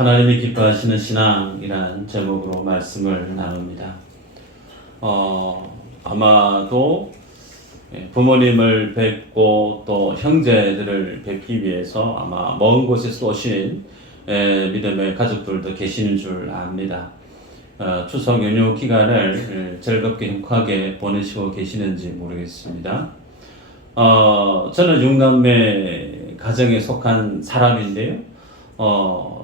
하나님이 기뻐하시는 신앙이라는 제목으로 말씀을 나눕니다. 아마도 부모님을 뵙고 또 형제들을 뵙기 위해서 아마 먼 곳에서 오신 믿음의 가족들도 계시는 줄 압니다. 추석 연휴 기간을 즐겁게 행복하게 보내시고 계시는지 모르겠습니다. 저는 육남매 가정에 속한 사람인데요.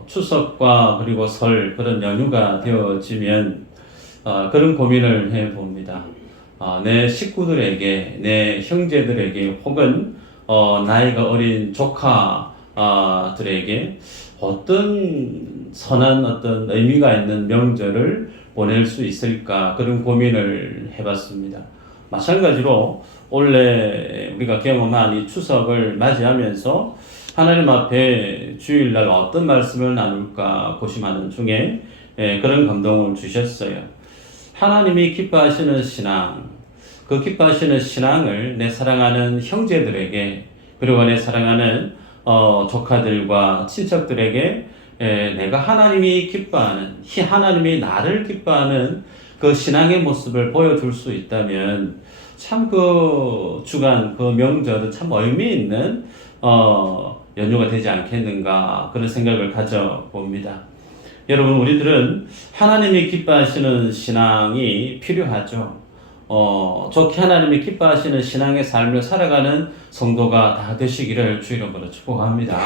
추석과 그리고 설 그런 연휴가 되어지면 그런 고민을 해봅니다. 내 식구들에게, 내 형제들에게 혹은 나이가 어린 조카들에게 어떤 선한 어떤 의미가 있는 명절을 보낼 수 있을까 그런 고민을 해봤습니다. 마찬가지로 원래 우리가 경험한 이 추석을 맞이하면서 하나님 앞에 주일날 어떤 말씀을 나눌까 고심하는 중에 그런 감동을 주셨어요. 하나님이 기뻐하시는 신앙, 그 기뻐하시는 신앙을 내 사랑하는 형제들에게 그리고 내 사랑하는 조카들과 친척들에게 내가 하나님이 기뻐하는, 하나님이 나를 기뻐하는 그 신앙의 모습을 보여줄 수 있다면 참 그 주간, 그 명절은 참 의미 있는 연휴가 되지 않겠는가 그런 생각을 가져봅니다. 여러분, 우리들은 하나님이 기뻐하시는 신앙이 필요하죠. 좋게 하나님이 기뻐하시는 신앙의 삶을 살아가는 성도가 다 되시기를 주 이름으로 축복합니다.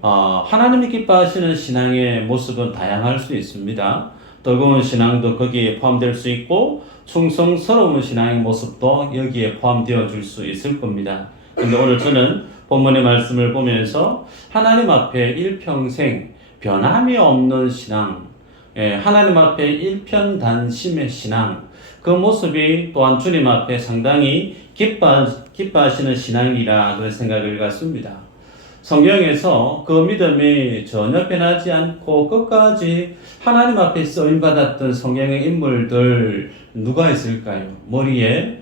하나님이 기뻐하시는 신앙의 모습은 다양할 수 있습니다. 뜨거운 신앙도 거기에 포함될 수 있고 충성스러운 신앙의 모습도 여기에 포함되어 줄 수 있을 겁니다. 근데 오늘 저는 본문의 말씀을 보면서 하나님 앞에 일평생 변함이 없는 신앙, 하나님 앞에 일편단심의 신앙, 그 모습이 또한 주님 앞에 상당히 기뻐하시는 신앙이라 그런 생각을 갖습니다. 성경에서 그 믿음이 전혀 변하지 않고 끝까지 하나님 앞에 쓰임받았던 성경의 인물들 누가 있을까요? 머리에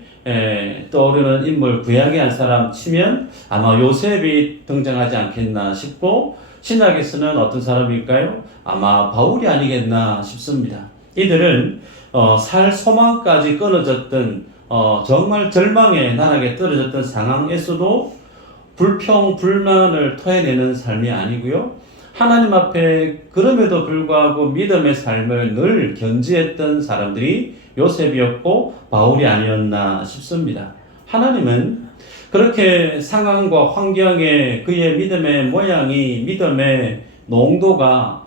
떠오르는 인물 구약의 한 사람 치면 아마 요셉이 등장하지 않겠나 싶고, 신약에서는 어떤 사람일까요? 아마 바울이 아니겠나 싶습니다. 이들은 살 소망까지 끊어졌던 정말 절망의 나락에 떨어졌던 상황에서도 불평, 불만을 토해내는 삶이 아니고요. 하나님 앞에 그럼에도 불구하고 믿음의 삶을 늘 견지했던 사람들이 요셉이었고 바울이 아니었나 싶습니다. 하나님은 그렇게 상황과 환경에 그의 믿음의 모양이, 믿음의 농도가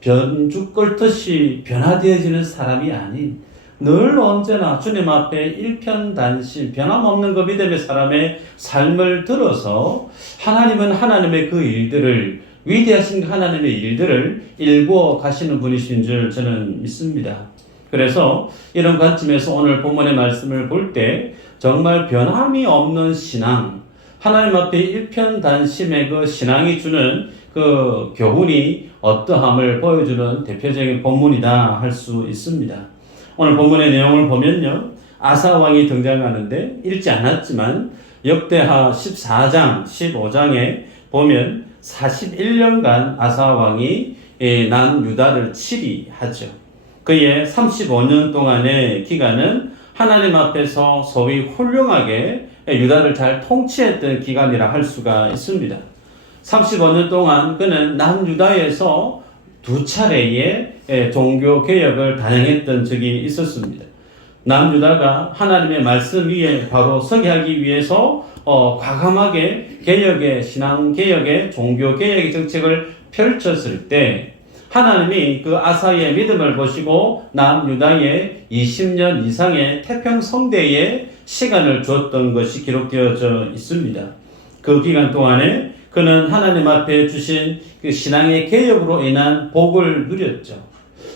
변죽 끓듯이 변화되어지는 사람이 아닌 늘 언제나 주님 앞에 일편단심 변함없는 그 믿음의 사람의 삶을 들어서 하나님은 하나님의 그 일들을, 위대하신 하나님의 일들을 일구어 가시는 분이신 줄 저는 믿습니다. 그래서 이런 관점에서 오늘 본문의 말씀을 볼 때 정말 변함이 없는 신앙, 하나님 앞에 일편단심의 그 신앙이 주는 그 교훈이 어떠함을 보여주는 대표적인 본문이다 할 수 있습니다. 오늘 본문의 내용을 보면요, 아사 왕이 등장하는데 읽지 않았지만 역대하 14장, 15장에 보면 41년간 아사 왕이 난 유다를 치리하죠. 그의 35년 동안의 기간은 하나님 앞에서 소위 훌륭하게 유다를 잘 통치했던 기간이라 할 수가 있습니다. 35년 동안 그는 남유다에서 두 차례의 종교 개혁을 단행했던 적이 있었습니다. 남유다가 하나님의 말씀 위에 바로 서게 하기 위해서 과감하게 개혁의, 신앙 개혁의, 종교 개혁의 정책을 펼쳤을 때 하나님이 그 아사의 믿음을 보시고 남유다에 20년 이상의 태평성대의 시간을 주었던 것이 기록되어져 있습니다. 그 기간 동안에 그는 하나님 앞에 주신 그 신앙의 개혁으로 인한 복을 누렸죠.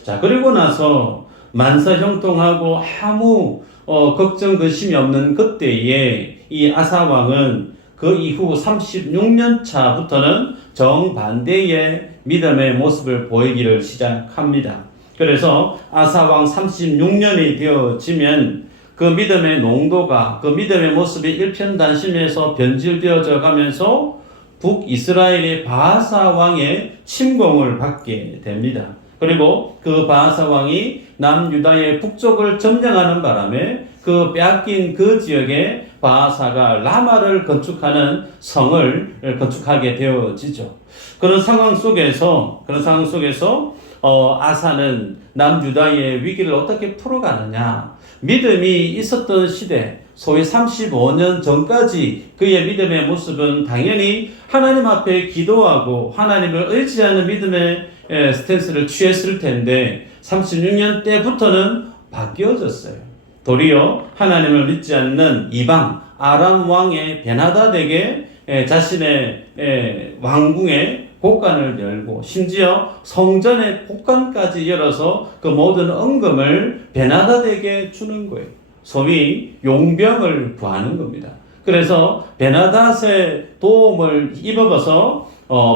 자, 그리고 나서 만사형통하고 아무 걱정 근심이 없는 그때에 이 아사 왕은 그 이후 36년 차부터는 정반대의 믿음의 모습을 보이기를 시작합니다. 그래서 아사 왕 36년이 되어지면 그 믿음의 농도가, 그 믿음의 모습이 일편단심에서 변질되어져 가면서 북이스라엘의 바하사 왕의 침공을 받게 됩니다. 그리고 그 바하사 왕이 남유다의 북쪽을 점령하는 바람에 그 빼앗긴 그 지역에 바하사가 라마를 건축하는 성을 건축하게 되어지죠. 그런 상황 속에서 아사는 남유다의 위기를 어떻게 풀어가느냐. 믿음이 있었던 시대, 소위 35년 전까지 그의 믿음의 모습은 당연히 하나님 앞에 기도하고 하나님을 의지하는 믿음의 스탠스를 취했을 텐데 36년 때부터는 바뀌어졌어요. 도리어 하나님을 믿지 않는 이방 아람 왕의 베나다덱에게 자신의 왕궁의 곳간을 열고 심지어 성전의 곳간까지 열어서 그 모든 언금을 베나다덱에게 주는 거예요. 소위 용병을 구하는 겁니다. 그래서 베나닷의 도움을 입어서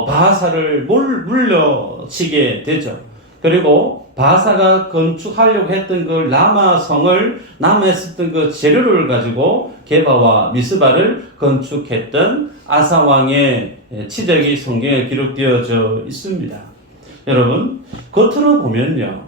바하사를 물려치게 되죠. 그리고 바하사가 건축하려고 했던 그 라마성을 남아 있었던 그 재료를 가지고 게바와 미스바를 건축했던 아사 왕의 치적이 성경에 기록되어져 있습니다. 여러분, 겉으로 보면요,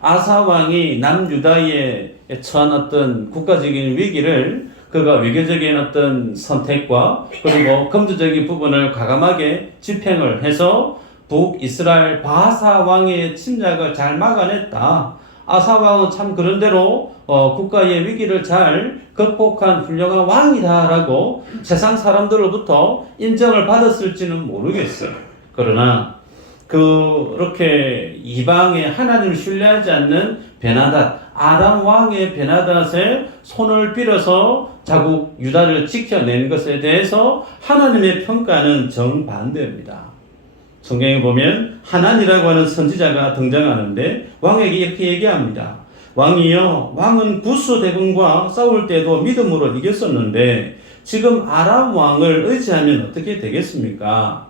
아사 왕이 남유다에 처한 어떤 국가적인 위기를 그가 외교적인 어떤 선택과 그리고 금주적인 부분을 과감하게 집행을 해서 북이스라엘 바하사 왕의 침략을 잘 막아냈다. 아사 왕은 참 그런대로 국가의 위기를 잘 극복한 훌륭한 왕이다라고 세상 사람들로부터 인정을 받았을지는 모르겠어요. 그러나 그렇게 이방의 하나님을 신뢰하지 않는 베나닷, 아람 왕의 베나닷의 손을 빌어서 자국 유다를 지켜낸 것에 대해서 하나님의 평가는 정반대입니다. 성경에 보면 하난이라고 하는 선지자가 등장하는데 왕에게 이렇게 얘기합니다. 왕이여, 왕은 구스 대군과 싸울 때도 믿음으로 이겼었는데 지금 아람 왕을 의지하면 어떻게 되겠습니까?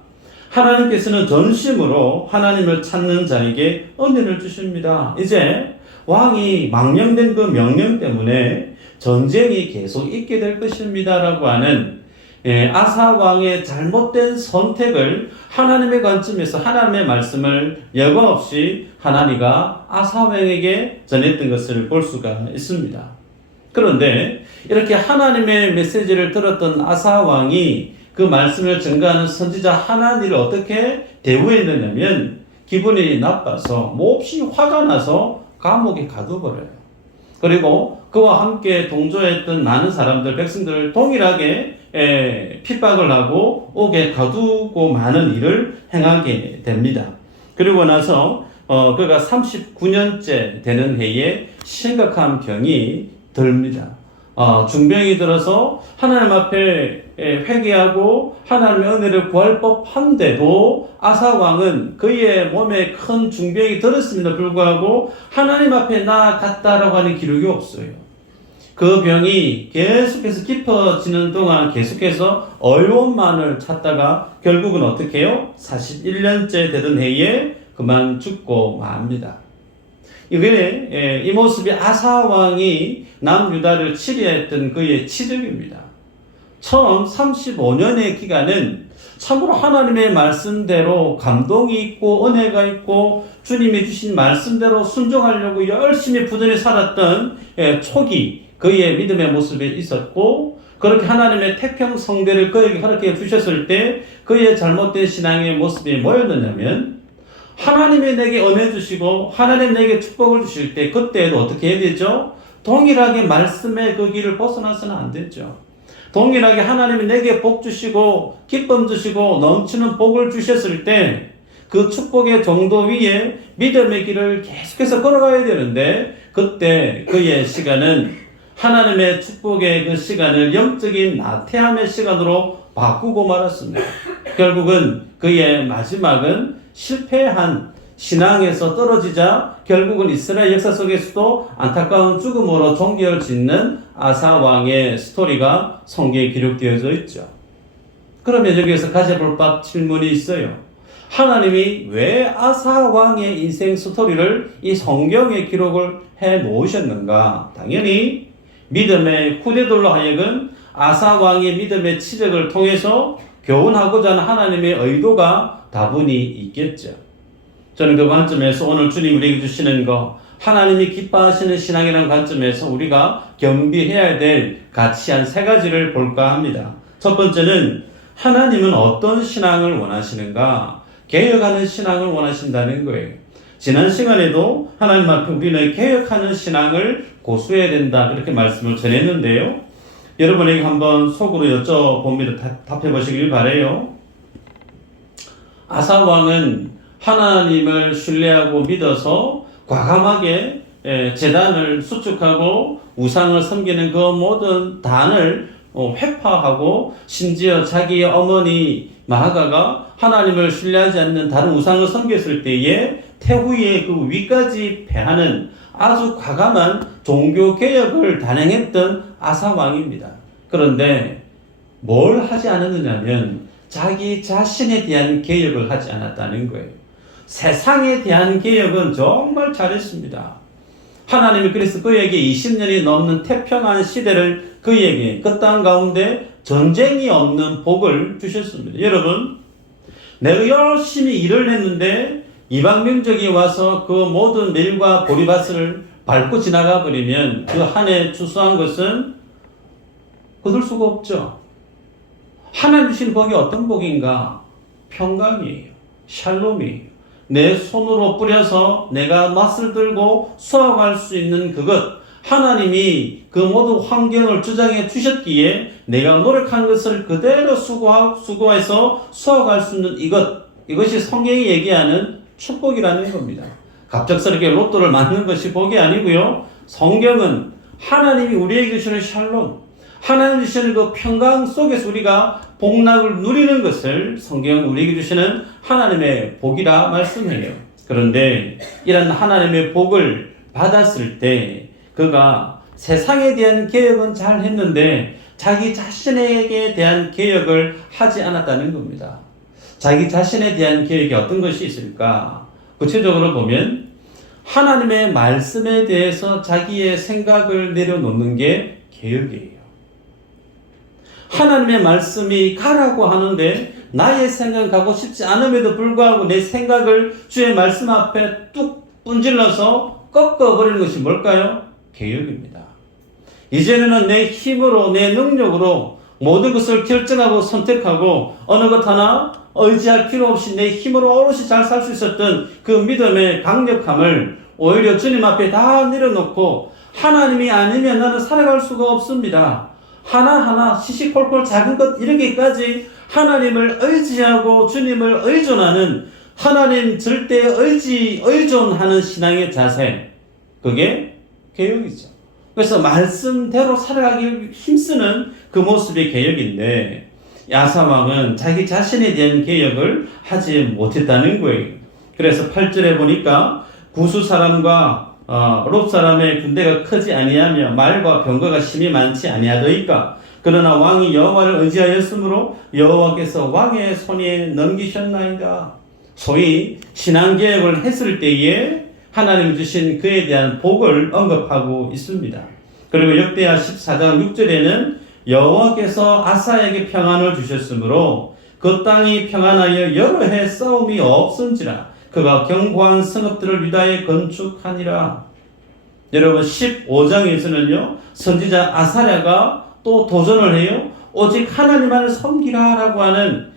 하나님께서는 전심으로 하나님을 찾는 자에게 은혜를 주십니다. 이제 왕이 망령된 그 명령 때문에 전쟁이 계속 있게 될 것입니다 라고 하는 아사 왕의 잘못된 선택을 하나님의 관점에서 하나님의 말씀을 여과 없이 하나님과 아사 왕에게 전했던 것을 볼 수가 있습니다. 그런데 이렇게 하나님의 메시지를 들었던 아사 왕이 그 말씀을 전가하는 선지자 하나니를 어떻게 대우했느냐면 기분이 나빠서 몹시 화가 나서 감옥에 가둬버려요. 그리고 그와 함께 동조했던 많은 사람들, 백성들을 동일하게 핍박을 하고 옥에 가두고 많은 일을 행하게 됩니다. 그리고 나서 그가 39년째 되는 해에 심각한 병이 듭니다. 중병이 들어서 하나님 앞에 회개하고 하나님의 은혜를 구할 법한데도 아사 왕은 그의 몸에 큰 중병이 들었음에도 불구하고 하나님 앞에 나아갔다라고 하는 기록이 없어요. 그 병이 계속해서 깊어지는 동안 계속해서 의원만을 찾다가 결국은 어떻게 해요? 41년째 되던 해에 그만 죽고 맙니다. 이게 이 모습이 아사 왕이 남유다를 치리했던 그의 치적입니다. 처음 35년의 기간은 참으로 하나님의 말씀대로 감동이 있고 은혜가 있고 주님이 주신 말씀대로 순종하려고 열심히 부단히 살았던 초기 그의 믿음의 모습에 있었고, 그렇게 하나님의 태평성대를 그에게 허락해 주셨을 때 그의 잘못된 신앙의 모습이 뭐였느냐면, 하나님이 내게 은혜 주시고 하나님 내게 축복을 주실 때 그때에도 어떻게 해야 되죠? 동일하게 말씀의 그 길을 벗어나서는 안 되죠. 동일하게 하나님이 내게 복 주시고 기쁨 주시고 넘치는 복을 주셨을 때 그 축복의 정도 위에 믿음의 길을 계속해서 걸어가야 되는데, 그때 그의 시간은 하나님의 축복의 그 시간을 영적인 나태함의 시간으로 바꾸고 말았습니다. 결국은 그의 마지막은 실패한 신앙에서 떨어지자 결국은 이스라엘 역사 속에서도 안타까운 죽음으로 종결을 짓는 아사 왕의 스토리가 성경에 기록되어져 있죠. 그러면 여기에서 가져볼 법 질문이 있어요. 하나님이 왜 아사 왕의 인생 스토리를 이 성경에 기록을 해 놓으셨는가? 당연히 믿음의 후대들로 하여금 아사 왕의 믿음의 치적을 통해서 교훈하고자 하는 하나님의 의도가 다분히 있겠죠. 저는 그 관점에서 오늘 주님 우리에게 주시는 거, 하나님이 기뻐하시는 신앙이라는 관점에서 우리가 겸비해야 될 가치 한 세 가지를 볼까 합니다. 첫 번째는 하나님은 어떤 신앙을 원하시는가? 개혁하는 신앙을 원하신다는 거예요. 지난 시간에도 하나님 앞에 우리는 개혁하는 신앙을 고수해야 된다, 이렇게 말씀을 전했는데요. 여러분에게 한번 속으로 여쭤봅니다. 답해 보시길 바라요. 아사 왕은 하나님을 신뢰하고 믿어서 과감하게 제단을 수축하고 우상을 섬기는 그 모든 단을 회파하고, 심지어 자기의 어머니 마하가가 하나님을 신뢰하지 않는 다른 우상을 섬겼을 때에 태후의 그 위까지 패하는 아주 과감한 종교개혁을 단행했던 아사 왕입니다. 그런데 뭘 하지 않았느냐면 자기 자신에 대한 개혁을 하지 않았다는 거예요. 세상에 대한 개혁은 정말 잘했습니다. 하나님이 그래서 그에게 20년이 넘는 태평한 시대를 그에게 그 땅 가운데 전쟁이 없는 복을 주셨습니다. 여러분, 내가 열심히 일을 했는데 이방 민족이 와서 그 모든 밀과 보리밭을 밟고 지나가 버리면 그 한 해 추수한 것은 거둘 수가 없죠. 하나님 주신 복이 어떤 복인가? 평강이에요. 샬롬이에요. 내 손으로 뿌려서 내가 낫을 들고 수확할 수 있는 그것, 하나님이 그 모든 환경을 주장해 주셨기에 내가 노력한 것을 그대로 수고해서 수확할 수 있는 이것이 성경이 얘기하는 축복이라는 겁니다. 갑작스럽게 로또를 맞는 것이 복이 아니고요. 성경은 하나님이 우리에게 주시는 샬롬, 하나님 주시는 그 평강 속에서 우리가 복락을 누리는 것을 성경은 우리에게 주시는 하나님의 복이라 말씀해요. 그런데 이런 하나님의 복을 받았을 때 그가 세상에 대한 개혁은 잘 했는데 자기 자신에게 대한 개혁을 하지 않았다는 겁니다. 자기 자신에 대한 개혁이 어떤 것이 있을까? 구체적으로 보면 하나님의 말씀에 대해서 자기의 생각을 내려놓는 게 개혁이에요. 하나님의 말씀이 가라고 하는데 나의 생각은 가고 싶지 않음에도 불구하고 내 생각을 주의 말씀 앞에 뚝 분질러서 꺾어버리는 것이 뭘까요? 개혁입니다. 이제는 내 힘으로, 내 능력으로 모든 것을 결정하고 선택하고 어느 것 하나 의지할 필요 없이 내 힘으로 오롯이 잘 살 수 있었던 그 믿음의 강력함을 오히려 주님 앞에 다 내려놓고 하나님이 아니면 나는 살아갈 수가 없습니다. 하나하나 시시콜콜 작은 것 이르기까지 하나님을 의지하고 주님을 의존하는, 하나님 절대 의존하는 신앙의 자세, 그게 개혁이죠. 그래서 말씀대로 살아가기 힘쓰는 그 모습이 개혁인데 아사왕은 자기 자신에 대한 개혁을 하지 못했다는 거예요. 그래서 8절에 보니까 구수 사람과 롭 사람의 군대가 크지 아니하며 말과 병거가 심히 많지 아니하더이까. 그러나 왕이 여호와를 의지하였으므로 여호와께서 왕의 손에 넘기셨나이다. 소위 신앙개혁을 했을 때에 하나님 주신 그에 대한 복을 언급하고 있습니다. 그리고 역대하 14장 6절에는 여호와께서 아사에게 평안을 주셨으므로 그 땅이 평안하여 여러 해 싸움이 없은지라 그가 견고한 성읍들을 유다에 건축하니라. 여러분 15장에서는요 선지자 아사랴가 또 도전을 해요. 오직 하나님만을 섬기라 라고 하는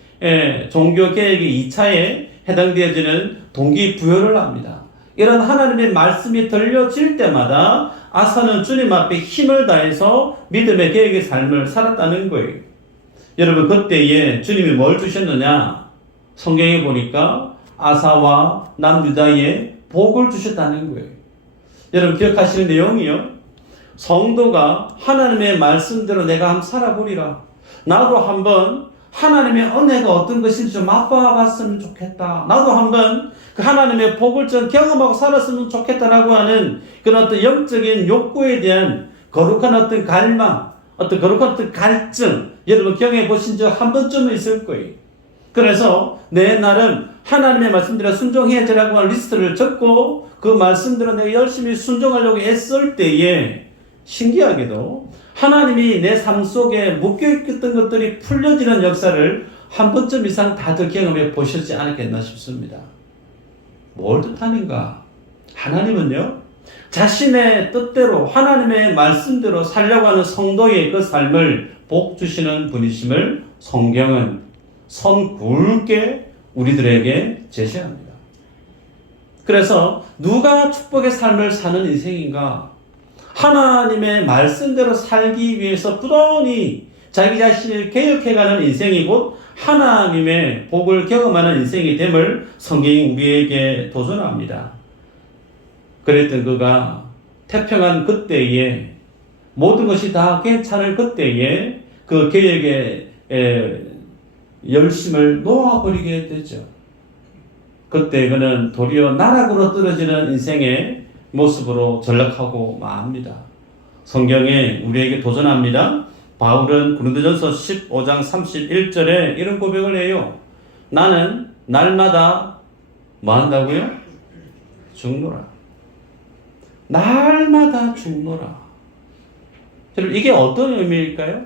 종교개혁의 2차에 해당되어지는 동기부여를 합니다. 이런 하나님의 말씀이 들려질 때마다 아사는 주님 앞에 힘을 다해서 믿음의 개혁의 삶을 살았다는 거예요. 여러분 그때에 주님이 뭘 주셨느냐? 성경에 보니까 아사와 남유다에 복을 주셨다는 거예요. 여러분 기억하시는 내용이요. 성도가 하나님의 말씀대로 내가 한번 살아보리라. 나도 한번 하나님의 은혜가 어떤 것인지 좀 맛봐봤으면 좋겠다. 나도 한번 그 하나님의 복을 좀 경험하고 살았으면 좋겠다라고 하는 그런 어떤 영적인 욕구에 대한 거룩한 어떤 갈망, 거룩한 어떤 갈증, 여러분 경험해 보신 적 한 번쯤은 있을 거예요. 그래서 내 나름 하나님의 말씀대로 순종해야지라고 하는 리스트를 적고 그 말씀대로 내가 열심히 순종하려고 애쓸 때에 신기하게도 하나님이 내 삶 속에 묶여있던 것들이 풀려지는 역사를 한 번쯤 이상 다들 경험해 보셨지 않았겠나 싶습니다. 뭘 뜻하는가? 하나님은요, 자신의 뜻대로 하나님의 말씀대로 살려고 하는 성도의 그 삶을 복 주시는 분이심을 성경은 선 굵게 우리들에게 제시합니다. 그래서 누가 축복의 삶을 사는 인생인가? 하나님의 말씀대로 살기 위해서 부단히 자기 자신을 개혁해가는 인생이 곧 하나님의 복을 경험하는 인생이 됨을 성경이 우리에게 도전합니다. 그랬던 그가 태평한 그때에 모든 것이 다 괜찮을 그때에 그 개혁의 열심을 놓아버리게 되죠. 그때 그는 도리어 나락으로 떨어지는 인생의 모습으로 전락하고 맙니다. 성경에 우리에게 도전합니다. 바울은 고린도전서 15장 31절에 이런 고백을 해요. 나는 날마다 뭐 한다고요? 죽노라. 날마다 죽노라. 여러분, 이게 어떤 의미일까요?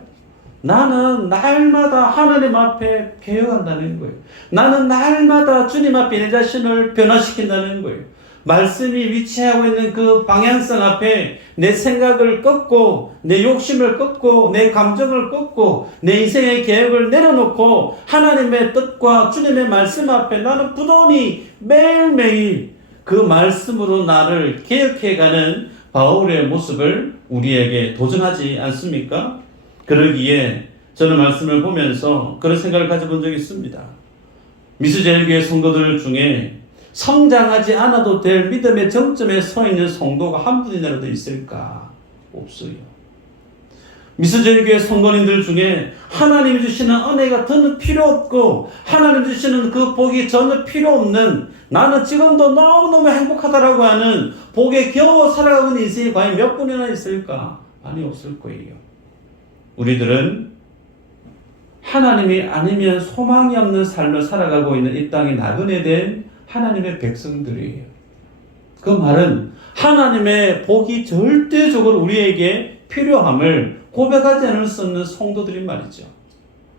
나는 날마다 하나님 앞에 개혁한다는 거예요. 나는 날마다 주님 앞에 내 자신을 변화시킨다는 거예요. 말씀이 위치하고 있는 그 방향성 앞에 내 생각을 꺾고 내 욕심을 꺾고 내 감정을 꺾고 내 인생의 계획을 내려놓고 하나님의 뜻과 주님의 말씀 앞에 나는 부단히 매일매일 그 말씀으로 나를 개혁해가는 바울의 모습을 우리에게 도전하지 않습니까? 그러기에 저는 말씀을 보면서 그런 생각을 가져본 적이 있습니다. 미수제일교회 성도들 중에 성장하지 않아도 될 믿음의 정점에 서 있는 성도가 한 분이라도 있을까? 없어요. 미수제일교회 성도님들 중에 하나님이 주시는 은혜가 더는 필요 없고 하나님 주시는 그 복이 전혀 필요 없는 나는 지금도 너무너무 행복하다라고 하는 복에 겨워 살아가고 있는 인생이 과연 몇 분이나 있을까? 많이 없을 거예요. 우리들은 하나님이 아니면 소망이 없는 삶을 살아가고 있는 이 땅에 나그네 된 하나님의 백성들이에요. 그 말은 하나님의 복이 절대적으로 우리에게 필요함을 고백하지 않을 수 없는 성도들인 말이죠.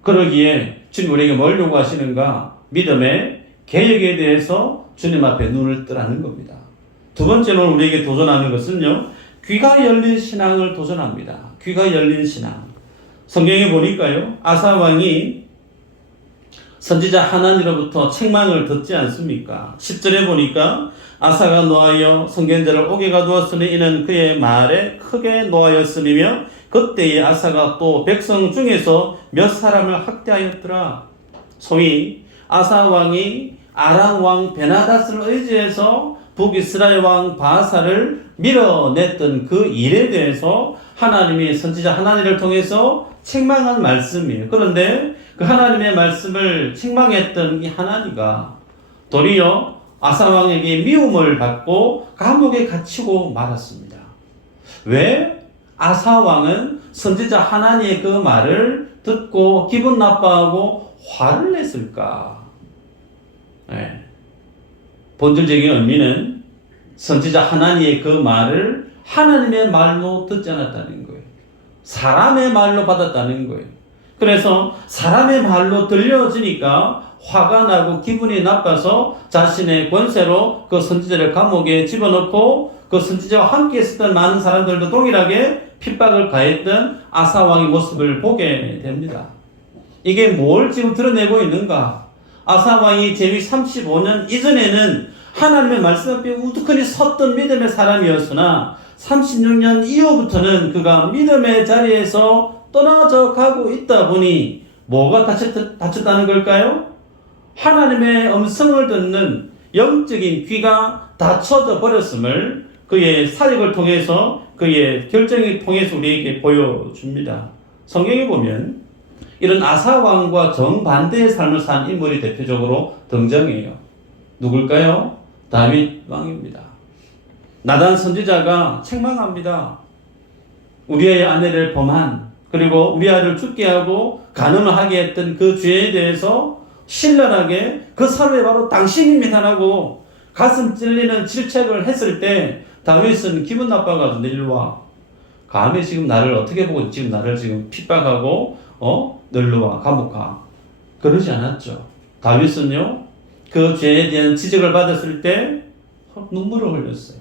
그러기에 주님 우리에게 뭘 요구하시는가? 믿음의 개혁에 대해서 주님 앞에 눈을 뜨라는 겁니다. 두 번째로 우리에게 도전하는 것은요, 귀가 열린 신앙을 도전합니다. 귀가 열린 신앙. 성경에 보니까요, 아사 왕이 선지자 하나니로부터 책망을 듣지 않습니까? 10절에 보니까 아사가 노하여 선견자를 옥에 가두었으니 이는 그의 말에 크게 노하였으며 그때에 아사가 또 백성 중에서 몇 사람을 학대하였더라. 소위 아사 왕이 아람 왕 베나닷을 의지해서 북이스라엘 왕 바사를 밀어냈던 그 일에 대해서 하나님이 선지자 하나니를 통해서 책망한 말씀이에요. 그런데 그 하나님의 말씀을 책망했던 이 하나니가 도리어 아사 왕에게 미움을 받고 감옥에 갇히고 말았습니다. 왜 아사 왕은 선지자 하나니의 그 말을 듣고 기분 나빠하고 화를 냈을까? 네. 본질적인 의미는 선지자 하나니의 그 말을 하나님의 말로 듣지 않았다는 거예요. 사람의 말로 받았다는 거예요. 그래서 사람의 말로 들려지니까 화가 나고 기분이 나빠서 자신의 권세로 그 선지자를 감옥에 집어넣고 그 선지자와 함께 있었던 많은 사람들도 동일하게 핍박을 가했던 아사 왕의 모습을 보게 됩니다. 이게 뭘 지금 드러내고 있는가? 아사 왕이 제위 35년 이전에는 하나님의 말씀 앞에 우두커니 섰던 믿음의 사람이었으나 36년 이후부터는 그가 믿음의 자리에서 떠나져 가고 있다 보니 뭐가 다쳤다는 걸까요? 하나님의 음성을 듣는 영적인 귀가 닫혀져 버렸음을 그의 사역을 통해서 그의 결정을 통해서 우리에게 보여줍니다. 성경에 보면 이런 아사 왕과 정반대의 삶을 산 인물이 대표적으로 등장해요. 누굴까요? 다윗 왕입니다. 나단 선지자가 책망합니다. 우리의 아내를 범한 그리고 우리 아이를 죽게 하고 간음을 하게 했던 그 죄에 대해서 신랄하게 그 사람이 바로 당신입니다라고 가슴 찔리는 질책을 했을 때 다윗은 기분 나빠가지고 내일로 와. 감히 지금 나를 어떻게 보고 지금 나를 지금 핍박하고 널로 와 감옥 가. 그러지 않았죠. 다윗은요, 그 죄에 대한 지적을 받았을 때 눈물을 흘렸어요.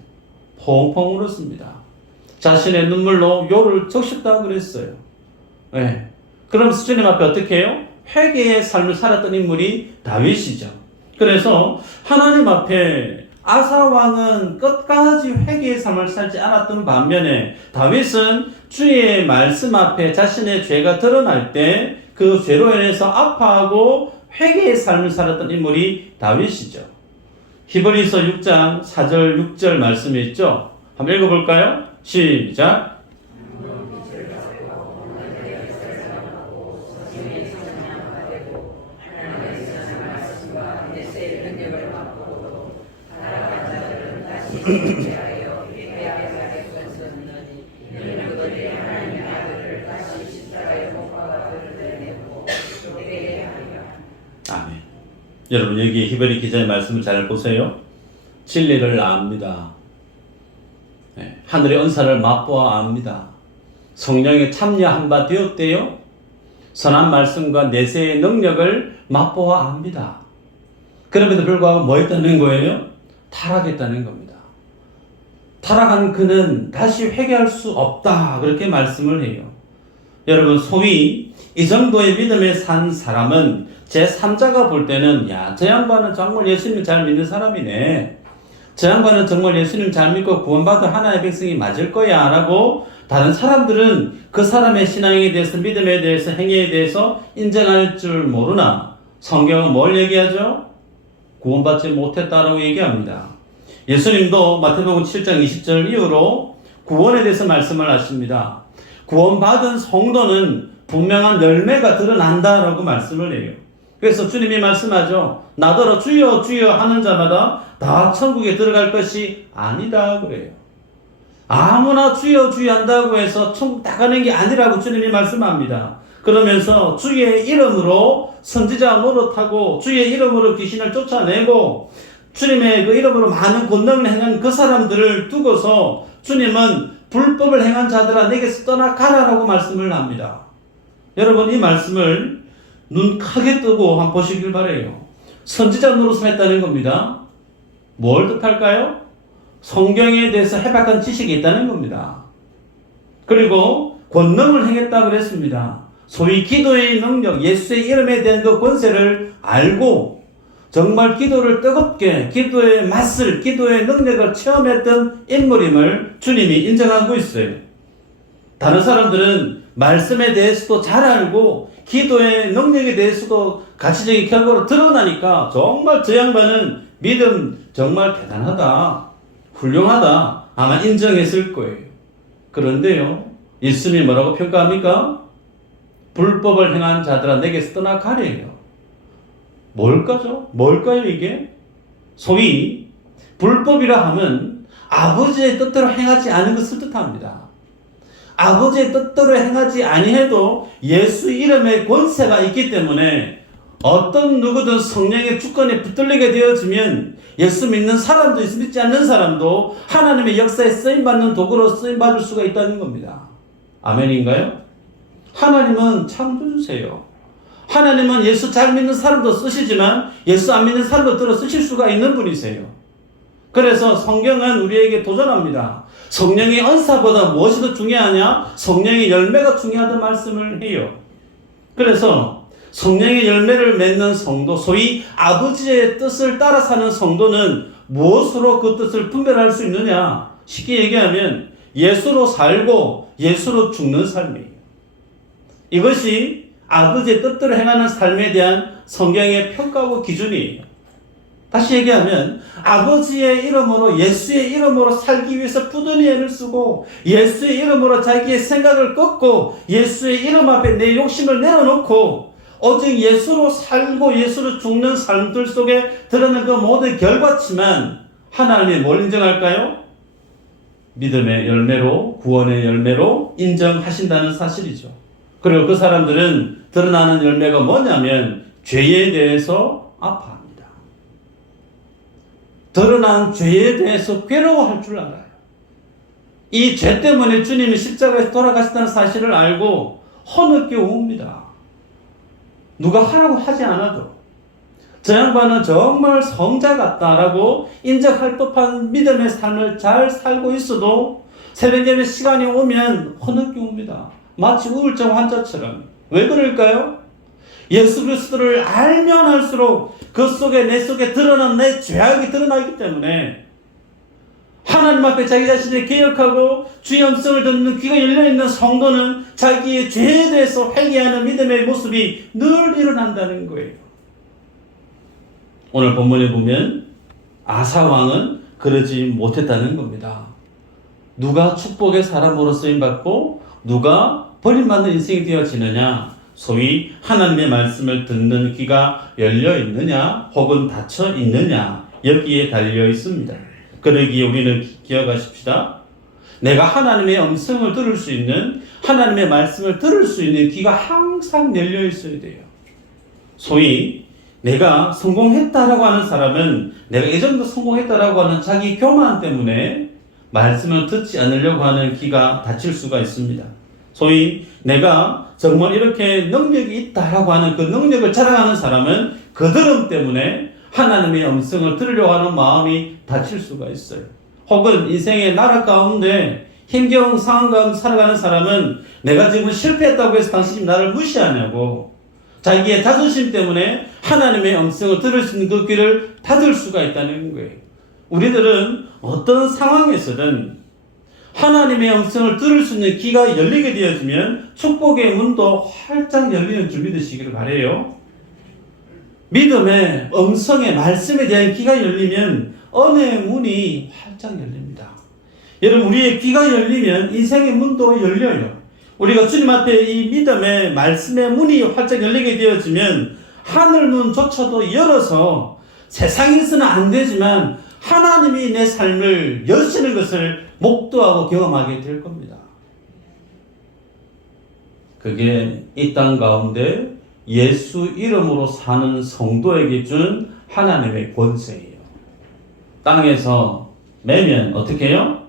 펑펑 울었습니다. 자신의 눈물로 요를 적셨다고 그랬어요. 네. 그러면서 주님 앞에 어떻게 해요? 회개의 삶을 살았던 인물이 다윗이죠. 그래서 하나님 앞에 아사 왕은 끝까지 회개의 삶을 살지 않았던 반면에 다윗은 주의 말씀 앞에 자신의 죄가 드러날 때 그 죄로 인해서 아파하고 회개의 삶을 살았던 인물이 다윗이죠. 히브리서 6장 4절 6절 말씀이 있죠. 한번 읽어볼까요? 시작. 아멘. 여러분 여기 히브리 기자의 말씀을 잘 보세요. 진리를 압니다. 네. 하늘의 은사를 맛보아 압니다. 성령에 참여한 바 되었대요. 선한 말씀과 내세의 능력을 맛보아 압니다. 그럼에도 불구하고 뭐 했다는 거예요? 타락했다는 겁니다. 타락한 그는 다시 회개할 수 없다. 그렇게 말씀을 해요. 여러분 소위 이 정도의 믿음에 산 사람은 제3자가 볼 때는 야, 저 양반은 정말 예수님을 잘 믿는 사람이네. 저 양반은 정말 예수님 잘 믿고 구원받은 하나님의 백성이 맞을 거야 라고 다른 사람들은 그 사람의 신앙에 대해서 믿음에 대해서 행위에 대해서 인정할 줄 모르나 성경은 뭘 얘기하죠? 구원받지 못했다라고 얘기합니다. 예수님도 마태복음 7장 20절 이후로 구원에 대해서 말씀을 하십니다. 구원받은 성도는 분명한 열매가 드러난다라고 말씀을 해요. 그래서 주님이 말씀하죠. 나더러 주여 주여 하는 자마다 다 천국에 들어갈 것이 아니다 그래요. 아무나 주여 주여 한다고 해서 천국 다 가는 게 아니라고 주님이 말씀합니다. 그러면서 주의 이름으로 선지자 노릇하고 주의 이름으로 귀신을 쫓아내고 주님의 그 이름으로 많은 권능을 행한 그 사람들을 두고서 주님은 불법을 행한 자들아 내게서 떠나가라라고 말씀을 합니다. 여러분 이 말씀을 눈 크게 뜨고 한번 보시길 바라요. 선지자 노릇을 했다는 겁니다. 뭘 뜻할까요? 성경에 대해서 해박한 지식이 있다는 겁니다. 그리고 권능을 행했다고 그랬습니다. 소위 기도의 능력, 예수의 이름에 대한 그 권세를 알고 정말 기도를 뜨겁게 기도의 맛을, 기도의 능력을 체험했던 인물임을 주님이 인정하고 있어요. 다른 사람들은 말씀에 대해서도 잘 알고 기도의 능력에 대해서도 가치적인 결과로 드러나니까 정말 저 양반은 믿음 정말 대단하다, 훌륭하다 아마 인정했을 거예요. 그런데요, 예수님이 뭐라고 평가합니까? 불법을 행한 자들아 내게서 떠나가래요. 뭘까요 이게? 소위 불법이라 하면 아버지의 뜻대로 행하지 않은 것을 뜻합니다. 아버지의 뜻대로 행하지 아니해도 예수 이름의 권세가 있기 때문에 어떤 누구든 성령의 주권에 붙들리게 되어지면 예수 믿는 사람도 예수 믿지 않는 사람도 하나님의 역사에 쓰임받는 도구로 쓰임받을 수가 있다는 겁니다. 아멘인가요? 하나님은 창조주세요. 하나님은 예수 잘 믿는 사람도 쓰시지만 예수 안 믿는 사람도 들어 쓰실 수가 있는 분이세요. 그래서 성경은 우리에게 도전합니다. 성령의 은사보다 무엇이 더 중요하냐? 성령의 열매가 중요하다는 말씀을 해요. 그래서 성령의 열매를 맺는 성도, 소위 아버지의 뜻을 따라 사는 성도는 무엇으로 그 뜻을 분별할 수 있느냐? 쉽게 얘기하면 예수로 살고 예수로 죽는 삶이에요. 이것이 아버지의 뜻대로 행하는 삶에 대한 성경의 평가고 기준이에요. 다시 얘기하면 아버지의 이름으로 예수의 이름으로 살기 위해서 부단히 애를 쓰고 예수의 이름으로 자기의 생각을 꺾고 예수의 이름 앞에 내 욕심을 내려놓고 오직 예수로 살고 예수로 죽는 삶들 속에 드러난 그 모든 결과치만 하나님이 뭘 인정할까요? 믿음의 열매로, 구원의 열매로 인정하신다는 사실이죠. 그리고 그 사람들은 드러나는 열매가 뭐냐면 죄에 대해서 아파합니다. 드러난 죄에 대해서 괴로워할 줄 알아요. 이 죄 때문에 주님이 십자가에서 돌아가셨다는 사실을 알고 허느껴 웁니다. 누가 하라고 하지 않아도 저 양반은 정말 성자 같다라고 인정할 법한 믿음의 삶을 잘 살고 있어도 새벽 예배 시간이 오면 흐느끼 옵니다. 마치 우울증 환자처럼. 왜 그럴까요? 예수 그리스도를 알면 할수록 그 속에 내 속에 드러난 내 죄악이 드러나기 때문에 하나님 앞에 자기 자신을 개혁하고 주의 음성을 듣는 귀가 열려있는 성도는 자기의 죄에 대해서 회개하는 믿음의 모습이 늘 일어난다는 거예요. 오늘 본문에 보면 아사왕은 그러지 못했다는 겁니다. 누가 축복의 사람으로 쓰임받고 누가 버림받는 인생이 되어지느냐, 소위 하나님의 말씀을 듣는 귀가 열려 있느냐 혹은 닫혀 있느냐, 여기에 달려 있습니다. 그러기에 우리는 기억하십시다. 내가 하나님의 음성을 들을 수 있는, 하나님의 말씀을 들을 수 있는 귀가 항상 열려 있어야 돼요. 소위 내가 성공했다라고 하는 사람은 내가 예전부터 성공했다라고 하는 자기 교만 때문에 말씀을 듣지 않으려고 하는 귀가 닫힐 수가 있습니다. 소위 내가 정말 이렇게 능력이 있다라고 하는 그 능력을 자랑하는 사람은 그 들음 때문에 하나님의 음성을 들으려고 하는 마음이 닫힐 수가 있어요. 혹은 인생의 나라 가운데 힘겨운 상황 가운데 살아가는 사람은 내가 지금 실패했다고 해서 당신이 나를 무시하냐고 자기의 자존심 때문에 하나님의 음성을 들을 수 있는 그 귀를 닫을 수가 있다는 거예요. 우리들은 어떤 상황에서든 하나님의 음성을 들을 수 있는 귀가 열리게 되어지면 축복의 문도 활짝 열리는 줄 믿으시기를 바라요. 믿음의 음성의 말씀에 대한 귀가 열리면 은혜의 문이 활짝 열립니다. 여러분, 우리의 귀가 열리면 인생의 문도 열려요. 우리가 주님 앞에 이 믿음의 말씀의 문이 활짝 열리게 되어지면 하늘 문조차도 열어서 세상에서는 안 되지만 하나님이 내 삶을 여시는 것을 목도하고 경험하게 될 겁니다. 그게 이 땅 가운데 예수 이름으로 사는 성도에게 준 하나님의 권세예요. 땅에서 매면 어떻게 해요?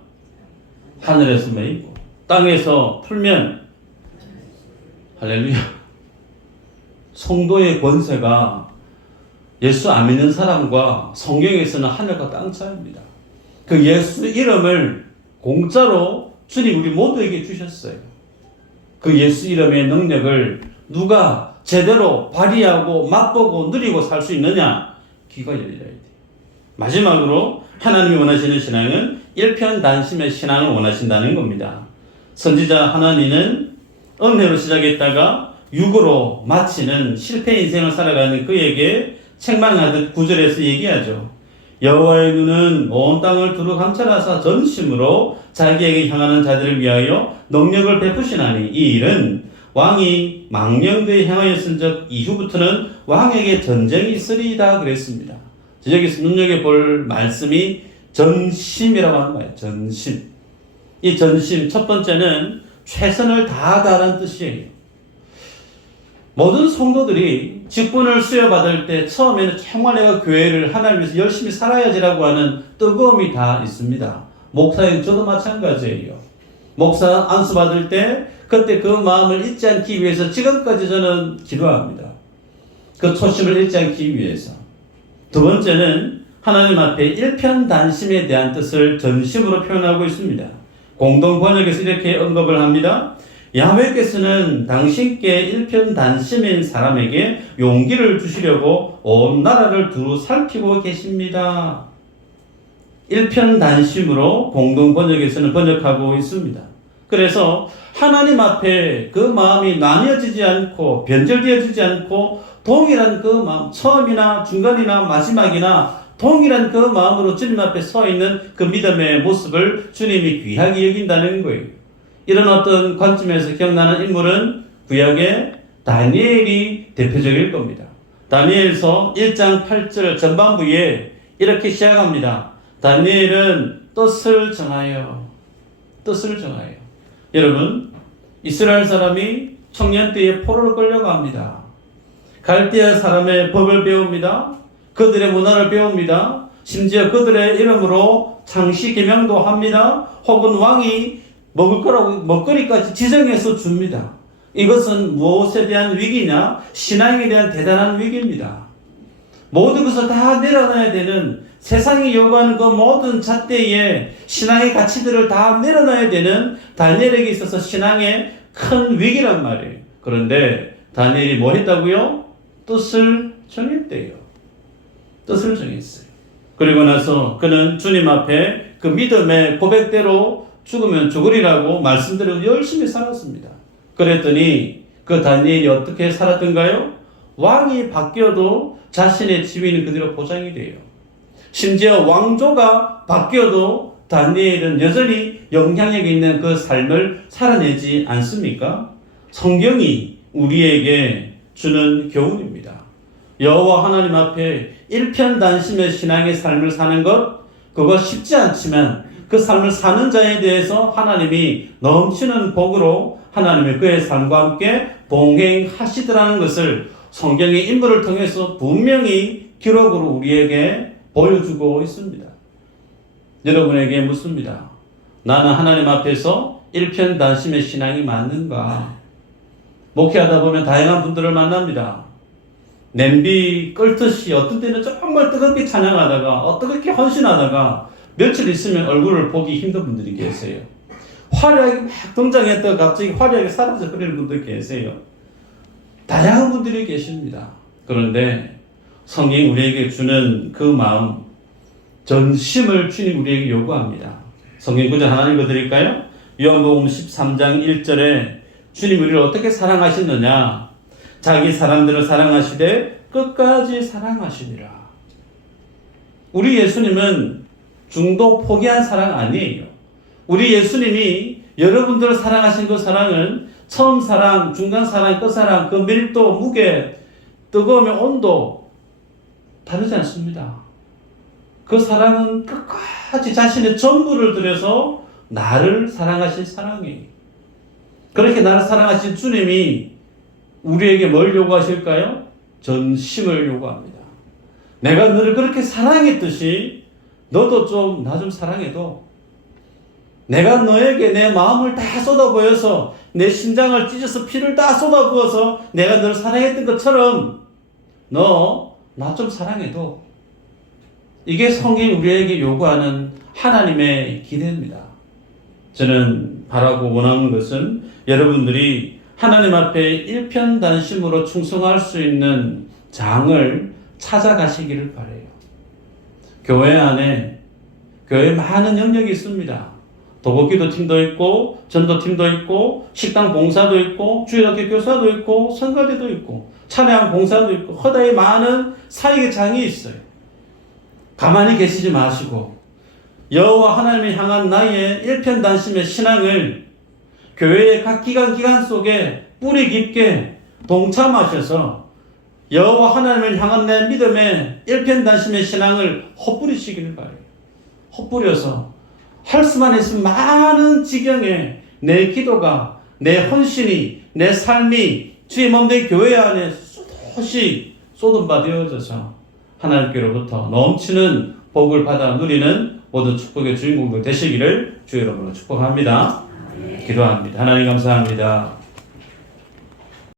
하늘에서 매이고 땅에서 풀면 할렐루야. 성도의 권세가 예수 안 믿는 사람과 성경에서는 하늘과 땅 차이입니다. 그 예수 이름을 공짜로 주님 우리 모두에게 주셨어요. 그 예수 이름의 능력을 누가 제대로 발휘하고 맛보고 누리고 살 수 있느냐? 귀가 열려야 돼. 마지막으로 하나님이 원하시는 신앙은 일편단심의 신앙을 원하신다는 겁니다. 선지자 하나니는 은혜로 시작했다가 육으로 마치는 실패 인생을 살아가는 그에게 책망하듯 9절에서 얘기하죠. 여호와의 눈은 온 땅을 두루 감찰하사 전심으로 자기에게 향하는 자들을 위하여 능력을 베푸시나니 이 일은 왕이 망령되이 향하였은즉 이후부터는 왕에게 전쟁이 있으리이다 그랬습니다. 여기서 눈여겨볼 말씀이 전심이라고 하는 거예요. 전심. 이 전심 첫 번째는 최선을 다하다는 뜻이에요. 모든 성도들이 직분을 수여받을 때 처음에는 정말 내가 교회를 하나님 위해서 열심히 살아야지라고 하는 뜨거움이 다 있습니다. 목사님 저도 마찬가지예요. 목사 안수 받을 때 그때 그 마음을 잊지 않기 위해서 지금까지 저는 기도합니다. 그 초심을 잃지 않기 위해서. 두 번째는 하나님 앞에 일편단심에 대한 뜻을 전심으로 표현하고 있습니다. 공동 번역에서 이렇게 언급을 합니다. 야훼께서는 당신께 일편단심인 사람에게 용기를 주시려고 온 나라를 두루 살피고 계십니다. 일편단심으로 공동 번역에서는 번역하고 있습니다. 그래서 하나님 앞에 그 마음이 나뉘어지지 않고 변절되어지지 않고 동일한 그 마음, 처음이나 중간이나 마지막이나 동일한 그 마음으로 주님 앞에 서 있는 그 믿음의 모습을 주님이 귀하게 여긴다는 거예요. 이런 어떤 관점에서 기억나는 인물은 구약의 다니엘이 대표적일 겁니다. 다니엘서 1장 8절 전반부에 이렇게 시작합니다. 다니엘은 뜻을 정하여. 여러분, 이스라엘 사람이 청년 때에 포로로 끌려갑니다. 갈대아 사람의 법을 배웁니다. 그들의 문화를 배웁니다. 심지어 그들의 이름으로 창시 계명도 합니다. 혹은 왕이 먹을 거라고 먹거리까지 지정해서 줍니다. 이것은 무엇에 대한 위기냐? 신앙에 대한 대단한 위기입니다. 모든 것을 다 내려놔야 되는, 세상이 요구하는 그 모든 잣대의 신앙의 가치들을 다 내려놔야 되는 다니엘에게 있어서 신앙의 큰 위기란 말이에요. 그런데 다니엘이 뭐 했다고요? 뜻을 정했대요. 뜻을 정했어요. 그리고 나서 그는 주님 앞에 그 믿음의 고백대로 죽으면 죽으리라고 말씀대로 열심히 살았습니다. 그랬더니 그 다니엘이 어떻게 살았던가요? 왕이 바뀌어도 자신의 지위는 그대로 보장이 돼요. 심지어 왕조가 바뀌어도 다니엘은 여전히 영향력 있는 그 삶을 살아내지 않습니까? 성경이 우리에게 주는 교훈입니다. 여호와 하나님 앞에 일편단심의 신앙의 삶을 사는 것, 그거 쉽지 않지만 그 삶을 사는 자에 대해서 하나님이 넘치는 복으로 하나님이 그의 삶과 함께 동행하시더라는 것을 성경의 인물을 통해서 분명히 기록으로 우리에게 보여주고 있습니다. 여러분에게 묻습니다. 나는 하나님 앞에서 일편단심의 신앙이 맞는가? 목회하다 보면 다양한 분들을 만납니다. 냄비 끓듯이 어떤 때는 정말 뜨겁게 찬양하다가 어떻게 헌신하다가 며칠 있으면 얼굴을 보기 힘든 분들이 계세요. 화려하게 막 등장했다가 갑자기 화려하게 사라져 버리는 분들 계세요. 다양한 분들이 계십니다. 그런데 성경이 우리에게 주는 그 마음, 전심을 주님 우리에게 요구합니다. 성경 구절 하나 읽어드릴까요? 요한복음 13장 1절에 주님 우리를 어떻게 사랑하셨느냐? 자기 사람들을 사랑하시되 끝까지 사랑하시니라. 우리 예수님은 중도 포기한 사랑 아니에요. 우리 예수님이 여러분들을 사랑하신 그 사랑은 처음 사랑, 중간 사랑, 끝 사랑, 그 밀도, 무게, 뜨거움의 온도 다르지 않습니다. 그 사랑은 끝까지 자신의 전부를 들여서 나를 사랑하신 사랑이에요. 그렇게 나를 사랑하신 주님이 우리에게 뭘 요구하실까요? 전심을 요구합니다. 내가 너를 그렇게 사랑했듯이 너도 좀 나 좀 사랑해도, 내가 너에게 내 마음을 다 쏟아부어서 내 심장을 찢어서 피를 다 쏟아부어서 내가 너를 사랑했던 것처럼 너 나 좀 사랑해도, 이게 성경이 우리에게 요구하는 하나님의 기대입니다. 저는 바라고 원하는 것은 여러분들이 하나님 앞에 일편단심으로 충성할 수 있는 장을 찾아가시기를 바라요. 교회 안에 많은 영역이 있습니다. 도곡기도 팀도 있고, 전도팀도 있고, 식당 봉사도 있고, 주일학교 교사도 있고, 성가대도 있고, 찬양 봉사도 있고, 허다히 많은 사역의 장이 있어요. 가만히 계시지 마시고 여호와 하나님을 향한 나의 일편단심의 신앙을 교회의 각 기관 속에 뿌리 깊게 동참하셔서 여호와 하나님을 향한 내 믿음의 일편단심의 신앙을 헛뿌리시기를 바라요. 헛뿌려서 할 수만 있으면 많은 지경에 내 기도가, 내 헌신이, 내 삶이 주의 몸된 교회 안에 쏟듯이 쏟은 바 되어져서 하나님께로부터 넘치는 복을 받아 누리는 모든 축복의 주인공들 되시기를 주의 이름으로 축복합니다. 기도합니다. 하나님 감사합니다.